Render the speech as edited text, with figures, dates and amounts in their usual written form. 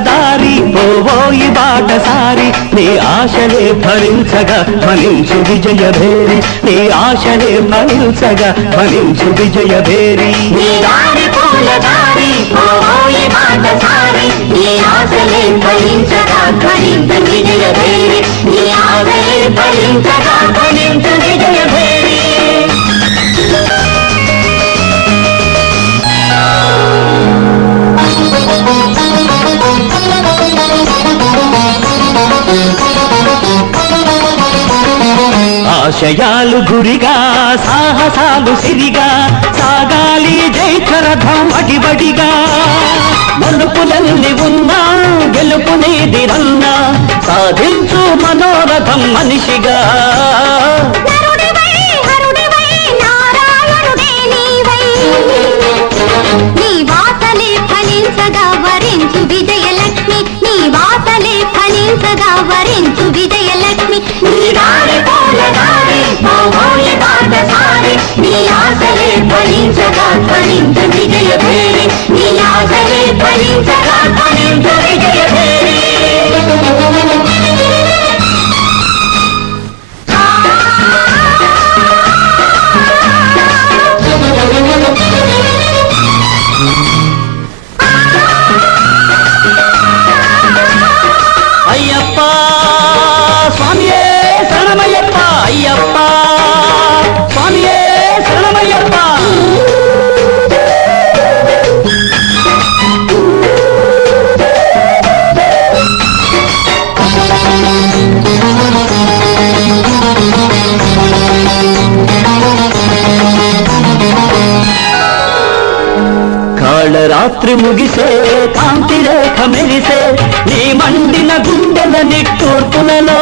దారి పోవోయి బాటసారి నీ ఆశలే ఫలించగా ఫలించు విజయభేరి నీ ఆశలే ఫలించగా ఫలించు విజయభేరి నీ దారి పూల దారి పోవోయి బాటసారి నీ ఆశలే ఫలించగా ఫలించు విజయభేరి నీ ఆశలే ఫలించగా ఫలించు విజయభేరి ఆశయాలు గురిగా సాహసాలు సిరిగా సాగాలి జైత్రరథం అడిబడిగా మలుపులన్నీ ఉన్నా గెలుపునేదిరన్నా సాధించు మనోరథం మనిషిగా నీ వాసలే ఫలించగా వరించు విజయలక్ష్మి నీ వాసలే ఫలించగా వరించు విజయలక్ష్మి నీ దారి పూల దారి పోవోయి బాటసారి నీ ఆశలే ఫలించగా ఫలించు విజయభేరి నీ ఆశలే ఫలించగా ఫలించు విజయభేరి అయ్యప్ప స్వామియే శరణమయ్యప్ప అయ్యప్ప స్వామియే శరణమయ్యప్ప కాళరాత్రి ముగిసే కాంతి రేఖ మెరిసే నీ మండిన గుండెల నిట్టూర్పులలో